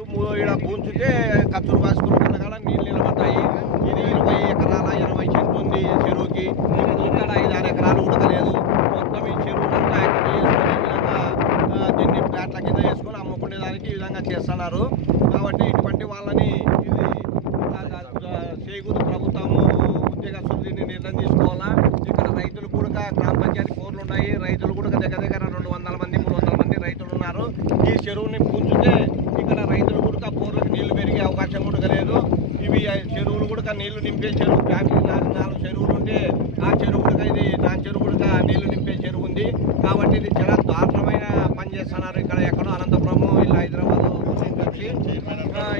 ఇక్కడ పూంచితే కత్తూరు బాసుకున్న కాడ నీళ్ళు నిలబడ్డాయి. ఇది ఇరవై ఎకరాల ఇరవై చెట్టు ఉంది చెరువుకి. ఇక్కడ ఐదు ఆరు ఎకరాలు ఉడకలేదు. మొత్తం ఈ చెరువు ఎక్కడ చేసుకుని ఈ విధంగా దీన్ని ప్లాట్ల కింద వేసుకొని అమ్ముకునే దానికి ఈ విధంగా చేస్తున్నారు. కాబట్టి ఇటువంటి వాళ్ళని ఇది ఆ, ఆ, చేయకూడదు ప్రభుత్వము ఉద్యోగస్తులు దీన్ని నిర్ణయం తీసుకోవాలా ఇక్కడ రైతులు కూడా గ్రామ పంచాయతీ కోర్లు ఉన్నాయి రైతులు కూడా దగ్గర దగ్గర రెండు వందల మంది మూడు వందల మంది రైతులు ఉన్నారు ఈ చెరువుని పూంచితే ఇక్కడ రైతులు కూడా బోర్లకు నీళ్ళు పెరిగే అవకాశం కూడా లేదు ఇవి ఆ చెరువులు కూడా నీళ్ళు నింపే చెరువు ఫ్యాక్టరీ నాలుగు నాలుగు చెరువులు ఉంటే ఆ చెరువు కూడా ఇది నా చెరువు కూడా నీళ్ళు నింపే చెరువు ఉంది. కాబట్టి ఇది చాలా దారుణమైన పని చేస్తున్నారు ఇక్కడ ఎక్కడో అనంతపురం ఇలా హైదరాబాద్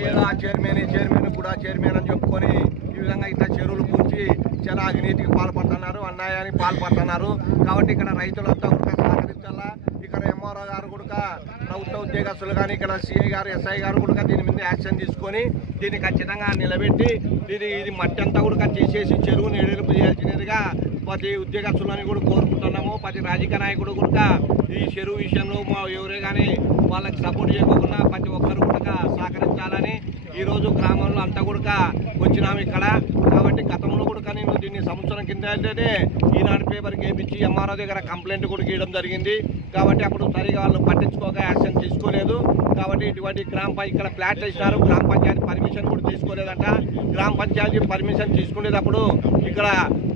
ఏదో ఆ చైర్మన్ చైర్మన్ కూడా చైర్మన్ అని చెప్పుకొని ఈ విధంగా ఇట్లా చెరువులు పూడ్చి చాలా అవినీతికి పాల్పడుతున్నారు అన్యాయానికి పాల్పడుతున్నారు. కాబట్టి ఇక్కడ రైతులంతా కూడా సహకరించాలా ఇక్కడ ఎంఆర్ఓ గారు కూడా ప్రభుత్వ ఉద్యోగస్తులు కానీ ఇక్కడ సిఐ గారు ఎస్ఐ గారు కూడా దీని మీద యాక్షన్ తీసుకొని దీన్ని ఖచ్చితంగా నిలబెట్టి దీని ఇది మట్టి అంతా కూడా చేసేసి చెరువు ఎడలుపు చేయాల్సినదిగా ప్రతి ఉద్యోగస్తులని కూడా కోరుకుంటున్నాము. ప్రతి రాజకీయ నాయకుడు కూడా ఈ చెరువు విషయంలో మా ఎవరే కానీ వాళ్ళకి సపోర్ట్ చేయకుండా ప్రతి ఒక్కరు కూడా సహకరించాలని ఈరోజు గ్రామంలో అంతా కూడా వచ్చినాము ఇక్కడ. కాబట్టి గతంలో కూడా నేను దీన్ని సంవత్సరం కింద ఈనాడు పేపర్కి ఏమిచ్చి ఎంఆర్ఓ దగ్గర కంప్లైంట్ కూడా గీయడం జరిగింది. కాబట్టి అప్పుడు సరిగా వాళ్ళు పట్టించుకోక యాక్షన్ తీసుకోలేదు. కాబట్టి ఇటువంటి గ్రామ ఇక్కడ ఫ్లాట్ వేసినారు. గ్రామ పంచాయతీ పర్మిషన్ కూడా తీసుకోలేదంట. గ్రామ పంచాయతీ పర్మిషన్ తీసుకునేటప్పుడు ఇక్కడ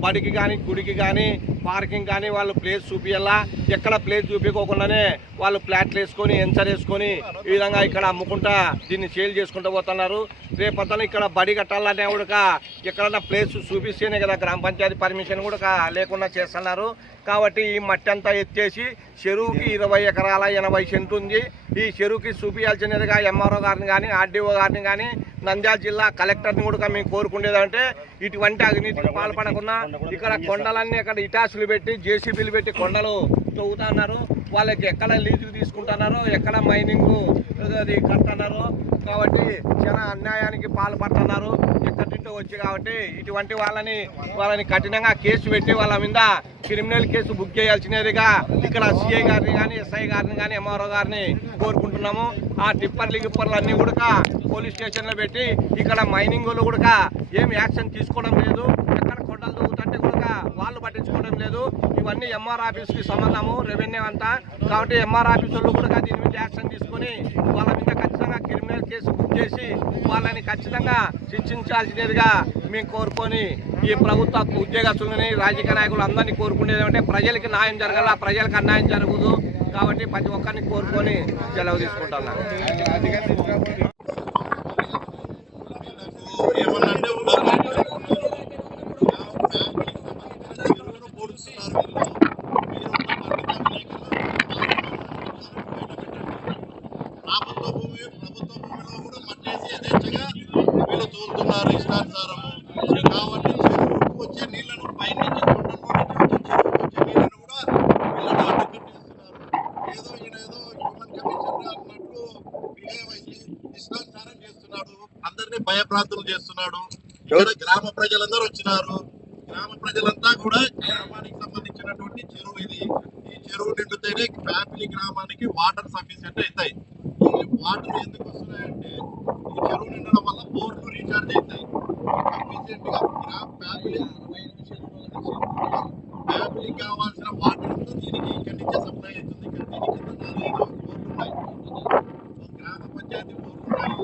బడికి కానీ గుడికి కానీ పార్కింగ్ కానీ వాళ్ళు ప్లేస్ చూపించాలా ఎక్కడ ప్లేస్ చూపించుకోకుండానే వాళ్ళు ఫ్లాట్లు వేసుకొని ఎంచర్ వేసుకొని ఈ విధంగా ఇక్కడ అమ్ముకుంటా దీన్ని సేల్ చేసుకుంటూ పోతున్నారు. రేపొద్దున ఇక్కడ బడి కట్టాలనే కూడా ఎక్కడన్నా ప్లేస్ చూపిస్తేనే కదా గ్రామ పంచాయతీ పర్మిషన్ కూడా లేకుండా చేస్తున్నారు. కాబట్టి ఈ మట్టి అంతా ఎత్తేసి చెరువుకి ఇరవై ఎకరాల ఎనభై సెంటు ఉంది. ఈ చెరువుకి చూపించాల్సినదిగా ఎంఆర్ఓ గారిని కానీ ఆర్డీఓ గారిని కానీ నంద్యాల జిల్లా కలెక్టర్ని కూడా మేము కోరుకునేదంటే ఇటువంటి అవినీతికి పాల్పడకుండా ఇక్కడ కొండలన్నీ అక్కడ ఇటాసులు పెట్టి జేసీబీలు పెట్టి కొండలు తవ్వుతున్నారు వాళ్ళకి ఎక్కడ లీజులు తీసుకుంటున్నారో ఎక్కడ మైనింగ్ అది కడుతున్నారు కాబట్టి చాలా అన్యాయానికి పాల్పడుతున్నారు. ఎక్కడింటో వచ్చి కాబట్టి ఇటువంటి వాళ్ళని వాళ్ళని కఠినంగా కేసు పెట్టి వాళ్ళ మీద క్రిమినల్ కేసు బుక్ చేయాల్సినదిగా ఇక్కడ సిఐ గారిని కానీ ఎస్ఐ గారిని కానీ ఎంఆర్ఓ గారిని కోరుకుంటున్నాము. ఆ టిప్పర్లు గిప్పర్లు అన్నీ కూడా పోలీస్ స్టేషన్లో పెట్టి ఇక్కడ మైనింగ్ వాళ్ళు కూడా ఏం యాక్షన్ తీసుకోవడం లేదు. ఎక్కడ కొండలు కూడా వాళ్ళు పట్టించుకోవడం లేదు. ఇవన్నీ ఎంఆర్ ఆఫీస్కి సంబంధము రెవెన్యూ అంతా. కాబట్టి ఎంఆర్ ఆఫీసులు కూడా దీని మీద యాక్షన్ తీసుకొని వాళ్ళ మీద ఖచ్చితంగా క్రిమినల్ కేసు బుక్ చేసి వాళ్ళని ఖచ్చితంగా శిక్షించాల్సినదిగా మేము కోరుకొని ఈ ప్రభుత్వ ఉద్యోగస్తులని రాజకీయ నాయకులు అందరినీ కోరుకునేది అంటే ప్రజలకి న్యాయం జరగాల ప్రజలకు అన్యాయం జరగదు కాబట్టి ప్రతి ఒక్కరిని కోరుకొని సెలవు తీసుకుంటున్నాను ఏమన్నంటే ఉదాహరణకు చెరువును పూడుస్తున్నారు వీళ్ళు. మీరు ఉన్న మట్టి తవ్వనీకి ప్రభుత్వ భూమి ప్రభుత్వ భూమిలో కూడా మట్టేసి యథేచ్ఛగా వీళ్ళు తోలుతున్నారు ఇష్టానుసారము కాబట్టి చెరువుకు వచ్చే నీళ్ళను పైనుంచి నుంచి వచ్చే చెరువుకు వచ్చే నీళ్ళను కూడా వీళ్ళని అడ్డుకట్టేస్తున్నారు ఏదో హ్యూమన్ కమిషన్ అన్నట్లు బిహేవ్ అయితే ఇష్టానుసారం చేస్తున్నాడు అందరినీ భయప్రాంతులు చేస్తున్నాడు. ఇక్కడ గ్రామ ప్రజలందరూ వచ్చినారు. గ్రామ ప్రజలంతా కూడా గ్రామానికి సంబంధించినటువంటి చెరువు ఇది. ఈ చెరువు నిండితేనే ఫ్యామిలీ గ్రామానికి వాటర్ సఫిషియెంట్ అవుతాయి. ఈ వాటర్ ఎందుకు వస్తున్నాయంటే ఈ చెరువు నిండడం సఫిషియెంట్గా గ్రామ ఫ్యామిలీ ఫ్యామిలీకి కావాల్సిన వాటర్ అంతా దీనికి ఇక్కడి నుంచే సప్లై అవుతుంది ఇక్కడ దీనికి కింద నాలుగైదు బోర్లు ఉన్నాయి గ్రామ పంచాయతీ బోర్లు ఉన్నాయి